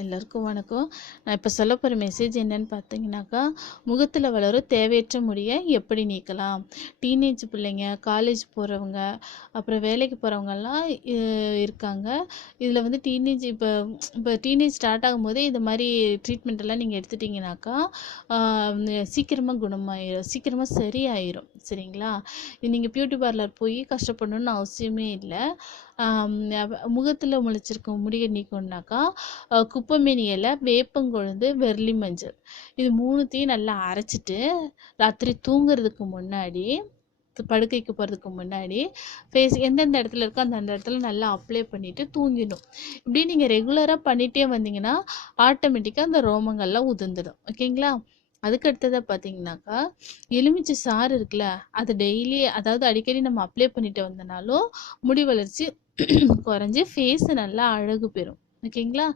எல்லாருக்கும் வணக்கம். நான் இப்போ சொல்ல போகிற மெசேஜ் என்னன்னு பார்த்தீங்கன்னாக்கா, முகத்தில் வளரும் தேவையற்ற முடியை எப்படி நீக்கலாம்? டீனேஜ் பிள்ளைங்க, காலேஜ் போகிறவங்க, அப்புறம் வேலைக்கு போகிறவங்கெல்லாம் இருக்காங்க. இதில் வந்து இப்போ இப்போ டீனேஜ் ஸ்டார்ட் ஆகும்போதே இது மாதிரி ட்ரீட்மெண்ட் எல்லாம் நீங்கள் எடுத்துட்டிங்கனாக்கா சீக்கிரமாக குணமாயிரும், சீக்கிரமாக சரியாயிரும். சரிங்களா? நீங்கள் பியூட்டி பார்லர் போய் கஷ்டப்படணும்னு அவசியமே இல்லை. முகத்தில் முளைச்சிருக்க முடியை நீக்கணுன்னாக்கா குப்பைமேனி இலை, வேப்பங்கொழுந்து, வெர்லி மஞ்சள் இது மூணுத்தையும் நல்லா அரைச்சிட்டு ராத்திரி தூங்குறதுக்கு முன்னாடி, படுக்கைக்கு போகிறதுக்கு முன்னாடி ஃபேஸ் எந்தெந்த இடத்துல இருக்கோ அந்த இடத்துல நல்லா அப்ளை பண்ணிவிட்டு தூங்கிடும். இப்படி நீங்கள் ரெகுலராக பண்ணிகிட்டே வந்தீங்கன்னா ஆட்டோமேட்டிக்காக அந்த ரோமங்கள்லாம் உதிர்ந்துடும். ஓகேங்களா? அதுக்கு அடுத்ததாக பார்த்தீங்கன்னாக்கா, எலுமிச்சை சாறு இருக்குல்ல, அது டெய்லி அதாவது அடிக்கடி நம்ம அப்ளை பண்ணிட்டு வந்தனாலும் முடி வளர்ச்சி குறைஞ்சி ஃபேஸு நல்லா அழகு பெறும். ஓகேங்களா?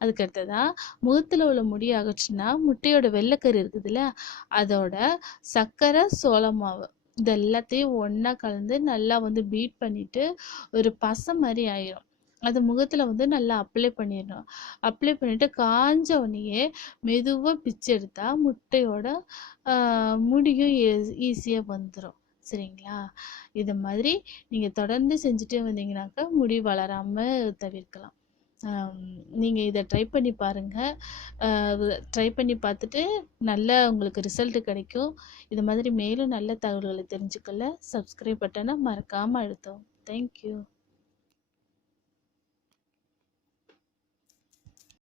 அதுக்கு அடுத்ததா முகத்தில் உள்ள முடி அகற்றுனா முட்டையோட வெள்ளைக்கரு இருக்குதுல்ல, அதோட சர்க்கரை, சோள மாவு இது எல்லாத்தையும் ஒன்றா கலந்து நல்லா வந்து பீட் பண்ணிவிட்டு ஒரு பசை மாதிரி ஆயிரும். அது முகத்தில் வந்து நல்லா அப்ளை பண்ணிடணும். அப்ளை பண்ணிவிட்டு காஞ்ச உடனேயே மெதுவாக பிச்சு எடுத்தால் முட்டையோட முடியும் ஈஸியாக வந்துடும். சரிங்களா? இது மாதிரி நீங்கள் தொடர்ந்து செஞ்சுட்டே வந்தீங்கன்னாக்கா முடி வளராமல் தவிர்க்கலாம். நீங்கள் இதை ட்ரை பண்ணி பாருங்கள். ட்ரை பண்ணி பார்த்துட்டு நல்ல உங்களுக்கு ரிசல்ட்டு கிடைக்கும். இது மாதிரி மேலும் நல்ல தகவல்களை தெரிஞ்சுக்கொள்ள சப்ஸ்கிரைப் பட்டனை மறக்காமல் அழுத்தவும். தேங்க்யூ.